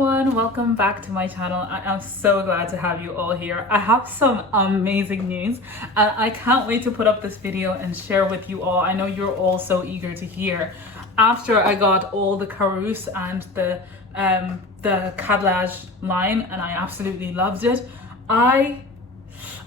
everyone, welcome back to my channel. I am so glad to have you all here. I have some amazing news and I can't wait to put up this video and share with you all. I know you're all so eager to hear. After I got all the Karus and the Cadlage line and I absolutely loved it, I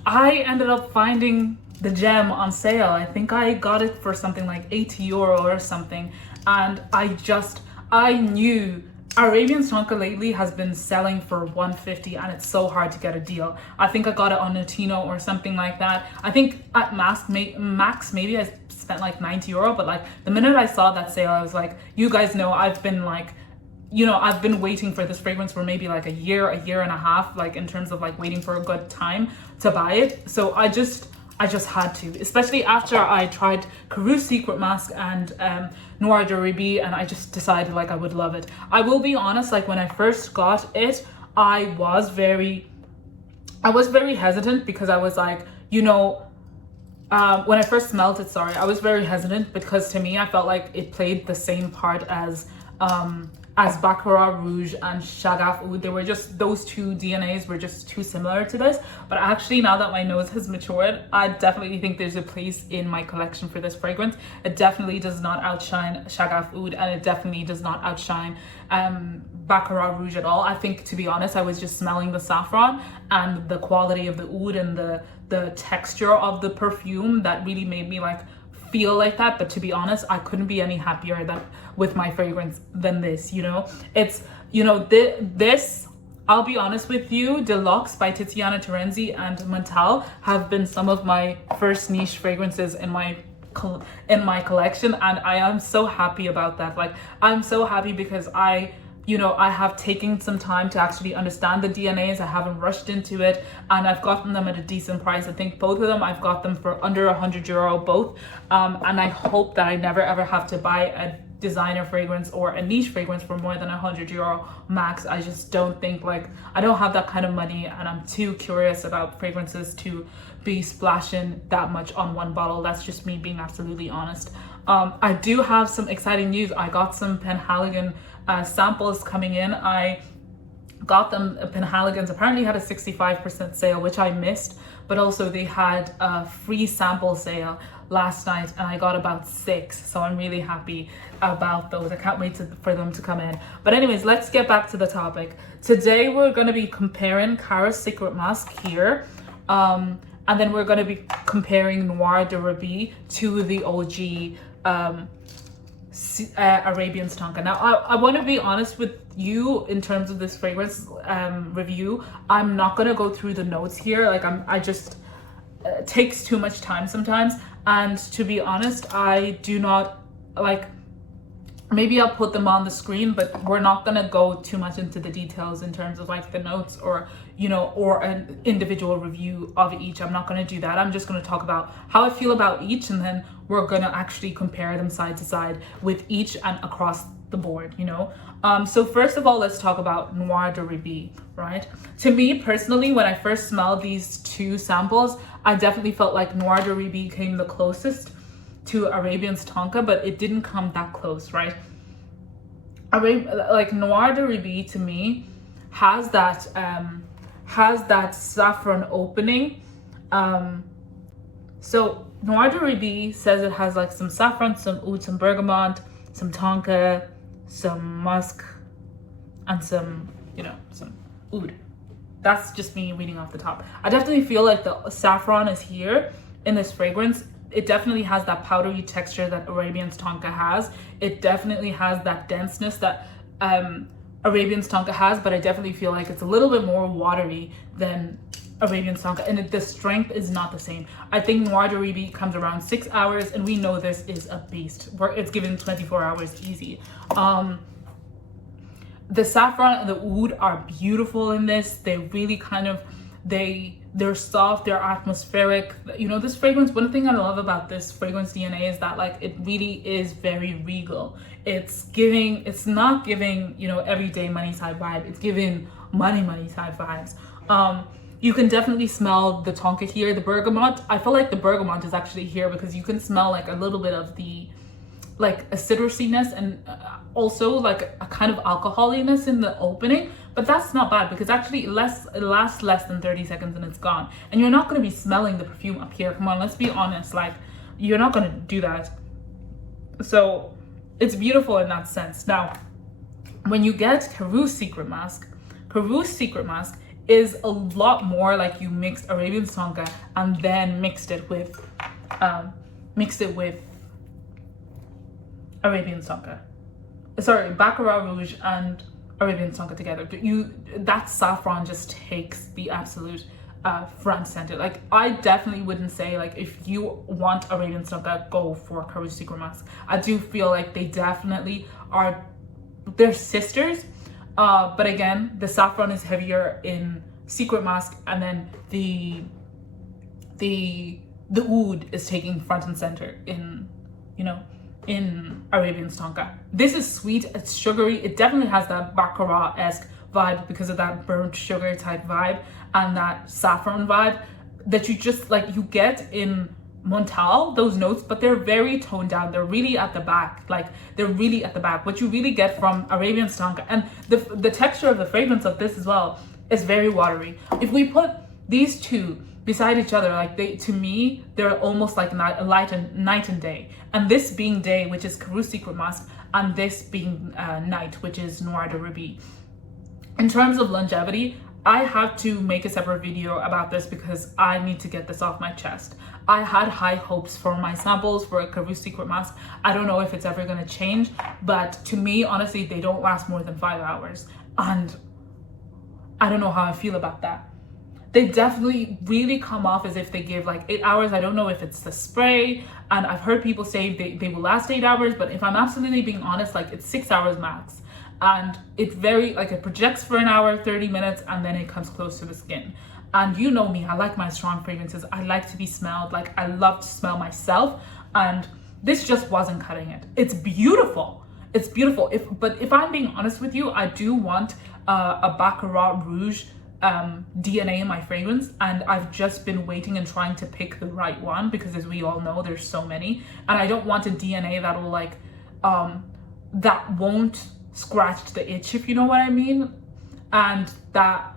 ended up finding the gem on sale. I think I got it for something like €80 or something, and I knew Arabians Tonka lately has been selling for $150 and it's so hard to get a deal. I think I got it on Latino or something like that. I think at max maybe I spent like €90, but like the minute I saw that sale, I was like, you guys know I've been waiting for this fragrance for maybe like a year and a half, like in terms of like waiting for a good time to buy it. So I just had to, especially after I tried Karus Secret Musk and Noir D'Arabie, and I just decided like I would love it. I will be honest, like when I first got it, I was very hesitant because I was like, when I first smelled it, I was very hesitant because to me, I felt like it played the same part as Baccarat Rouge and Shagaf Oud. They were just, those two DNAs were just too similar to this. But actually, now that my nose has matured, I definitely think there's a place in my collection for this fragrance. It definitely does not outshine Shagaf Oud, and it definitely does not outshine Baccarat Rouge at all. I think, to be honest, I was just smelling the saffron and the quality of the oud and the texture of the perfume that really made me like feel like that. But to be honest, I couldn't be any happier with my fragrance than this. It's this, I'll be honest with you, Deluxe by Tiziana Terenzi and Montal have been some of my first niche fragrances in my collection, and I am so happy about that. Like, I'm so happy because I have taken some time to actually understand the DNAs. I haven't rushed into it, and I've gotten them at a decent price. I think both of them, I've got them for under €100 both. And I hope that I never ever have to buy a designer fragrance or a niche fragrance for more than €100 max. I just don't think, like, I don't have that kind of money, and I'm too curious about fragrances to be splashing that much on one bottle. That's just me being absolutely honest. I do have some exciting news. I got some Penhaligon samples coming in. I got them, Penhaligons apparently had a 65% sale, which I missed, but also they had a free sample sale last night and I got about 6, so I'm really happy about those. I can't wait for them to come in. But anyways, let's get back to the topic. Today we're going to be comparing Karus Secret Musk here, and then we're going to be comparing Noir D'Arabie to the OG Arabians Tonka. Now I want to be honest with you in terms of this fragrance review. I'm not going to go through the notes here. Like, it takes too much time sometimes, and to be honest, I do not like, maybe I'll put them on the screen, but we're not going to go too much into the details in terms of like the notes or or an individual review of each. I'm not going to do that. I'm just going to talk about how I feel about each, and then we're going to actually compare them side to side with each and across the board, So first of all, let's talk about Noir D'Arabie, right? To me personally, when I first smelled these two samples, I definitely felt like Noir D'Arabie came the closest to Arabians Tonka, but it didn't come that close, right? Like Noir D'Arabie to me has that saffron opening. So Noir D'Arabie says it has like some saffron, some oud, some bergamot, some tonka, some musk, and some oud. That's just me reading off the top. I definitely feel like the saffron is here in this fragrance. It definitely has that powdery texture that Arabians Tonka has. It definitely has that denseness that Arabians Tonka has, but I definitely feel like it's a little bit more watery than Arabians Tonka, and the strength is not the same. I think Noir D'Arabie comes around 6 hours, and we know this is a beast. It's given 24 hours easy. The saffron and the oud are beautiful in this. They really they're soft, they're atmospheric. This fragrance, one thing I love about this fragrance DNA is that like it really is very regal. It's not giving, everyday money type vibe. It's giving money type vibes. You can definitely smell the tonka here, the bergamot. I feel like the bergamot is actually here because you can smell like a little bit of the like a citrusiness and also like a kind of alcoholiness in the opening, but that's not bad because actually it lasts less than 30 seconds and it's gone. And you're not going to be smelling the perfume up here. Come on, let's be honest. Like, you're not going to do that. So it's beautiful in that sense. Now, when you get Karus Secret Musk is a lot more like you mixed Arabian Tonka and then mixed it with Arabian Tonka. Sorry, Baccarat Rouge and Arabian Tonka together. That saffron just takes the absolute front center. Like, I definitely wouldn't say, like, if you want Arabian Tonka, go for Karus Secret Musk. I do feel like they definitely are, they're sisters. But again, the saffron is heavier in Secret Musk, and then the oud is taking front and center in, you know, in Arabian Tonka. This is sweet, it's sugary, it definitely has that Baccarat-esque vibe because of that burnt sugar type vibe and that saffron vibe that you just like, you get in Montal, those notes, but they're very toned down. They're really at the back. Like, they're really at the back. What you really get from Arabian Tonka, and the texture of the fragrance of this as well is very watery. If we put these two beside each other, like, to me, they're almost like night and day. And this being day, which is Karus Secret Musk, and this being night, which is Noir D'Arabie. In terms of longevity, I have to make a separate video about this because I need to get this off my chest. I had high hopes for my samples for a Karus Secret Musk. I don't know if it's ever going to change, but to me, honestly, they don't last more than 5 hours. And I don't know how I feel about that. They definitely really come off as if they give like 8 hours. I don't know if it's the spray. And I've heard people say they will last 8 hours, but if I'm absolutely being honest, like, it's 6 hours max. And it it projects for an hour, 30 minutes, and then it comes close to the skin. And you know me, I like my strong fragrances. I like to be smelled. Like, I love to smell myself. And this just wasn't cutting it. It's beautiful. It's beautiful. But if I'm being honest with you, I do want a Baccarat Rouge DNA in my fragrance. And I've just been waiting and trying to pick the right one because, as we all know, there's so many. And I don't want a DNA that will that won't scratch the itch, if you know what I mean. And that,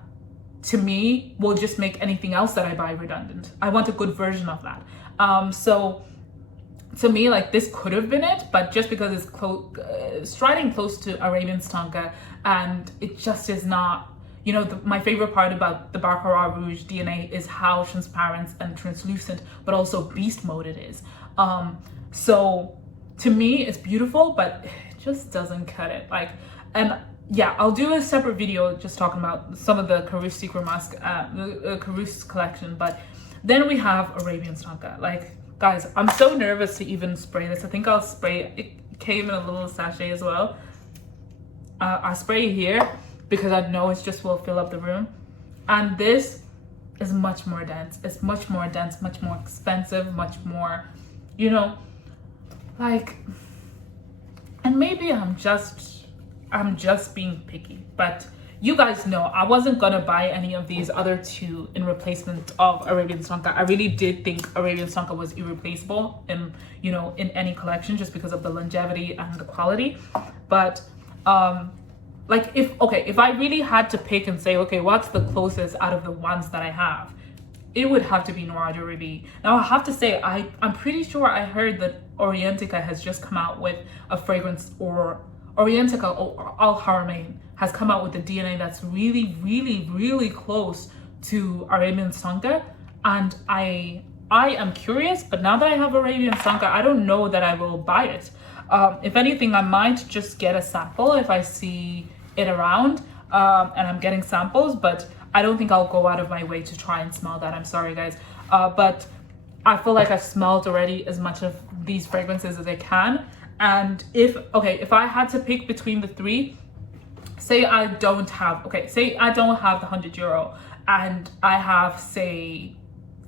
to me, will just make anything else that I buy redundant. I want a good version of that. So to me, like, this could have been it, but just because it's striding close to Arabians Tonka, and it just is not, you know, my favorite part about the Baccarat Rouge DNA is how transparent and translucent, but also beast mode it is. So to me, it's beautiful, but it just doesn't cut it. Like, and yeah, I'll do a separate video just talking about some of the Karus Secret Musk, the Karus collection. But then we have Arabians Tonka. Like, guys, I'm so nervous to even spray this. I think I'll spray it came in a little sachet as well. I spray here because I know it just will fill up the room. And this is much more dense. It's much more dense, much more expensive, much more, you know, like, and maybe I'm just being picky, but you guys know I wasn't gonna buy any of these other two in replacement of Arabian Tonka. I really did think Arabian Tonka was irreplaceable in, you know, in any collection just because of the longevity and the quality. But like, if I really had to pick and say, okay, what's the closest out of the ones that I have, it would have to be Noir D'Arabie. Now, I have to say, I'm pretty sure I heard that Oriental has just come out with a fragrance, or Oriental Al Haramain has come out with a DNA that's really, really, really close to Arabian Tonka. And I am curious, but now that I have Arabian Tonka, I don't know that I will buy it. If anything, I might just get a sample if I see it around, and I'm getting samples, but I don't think I'll go out of my way to try and smell that. I'm sorry, guys. But I feel like I've smelled already as much of these fragrances as I can. And if I had to pick between the three, say I don't have the €100 and I have, say,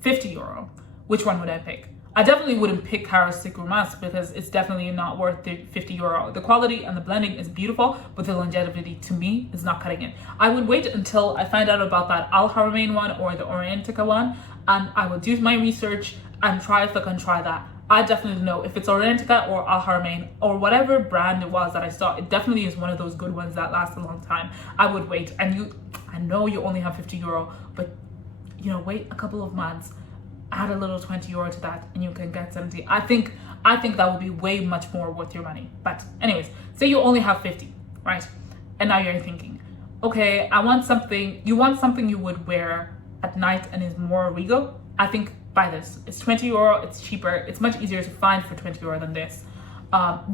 €50, which one would I pick? I definitely wouldn't pick Karus Secret Musk because it's definitely not worth the €50. The quality and the blending is beautiful, but the longevity to me is not cutting it. I would wait until I find out about that Al Haramain one or the Oriental one, and I will do my research and try if I can try that. I definitely know if it's Oriental or Al Haramain or whatever brand it was that I saw, it definitely is one of those good ones that last a long time. I would wait. And I know you only have €50, but you know, wait a couple of months, add a little €20 to that, and you can get 70. I think that would be way much more worth your money. But anyways, say you only have 50, right? And now you're thinking, okay, I want something. You want something you would wear at night and is more regal. I think buy this. It's €20. It's cheaper. It's much easier to find for €20 than this.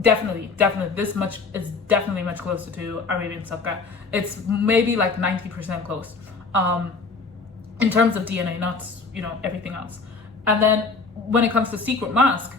Definitely. This much is definitely much closer to Arabian Tonka. It's maybe like 90% close. In terms of DNA, not, you know, everything else. And then when it comes to Secret Musk,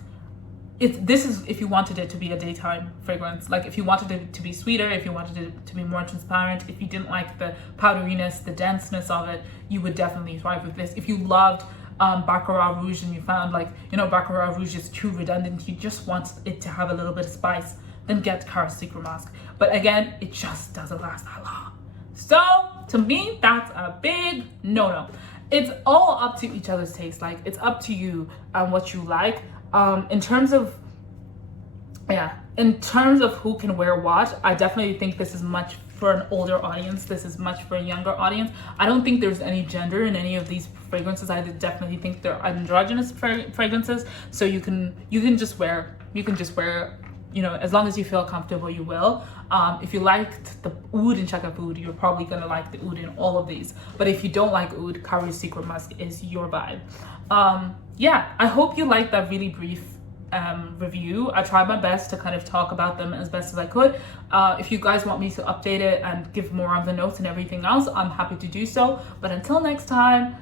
this is if you wanted it to be a daytime fragrance. Like if you wanted it to be sweeter, if you wanted it to be more transparent, if you didn't like the powderiness, the denseness of it, you would definitely thrive with this. If you loved Baccarat Rouge and you found like, you know, Baccarat Rouge is too redundant, you just want it to have a little bit of spice, then get Karus Secret Musk. But again, it just doesn't last that long. So to me, that's a big no-no. It's all up to each other's taste. Like it's up to you and what you like. In terms of who can wear what, I definitely think this is much for an older audience. This is much for a younger audience. I don't think there's any gender in any of these fragrances. I definitely think they're androgynous fragrances. So you can just wear, you know, as long as you feel comfortable, you will. If you liked the oud in Chaka Oud, you're probably gonna like the oud in all of these. But if you don't like oud, Karus Secret Musk is your vibe. Yeah, I hope you liked that really brief review. I tried my best to kind of talk about them as best as I could. If you guys want me to update it and give more of the notes and everything else, I'm happy to do so. But until next time,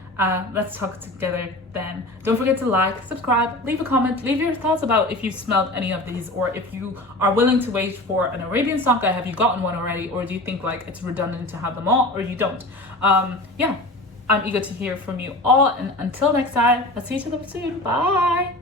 let's talk together then. Don't forget to like, subscribe, leave a comment, leave your thoughts about if you've smelled any of these, or if you are willing to wait for an Arabian Tonka. Have you gotten one already, or do you think like it's redundant to have them all, or you don't? Yeah, I'm eager to hear from you all, and until next time, let's see each other soon. Bye.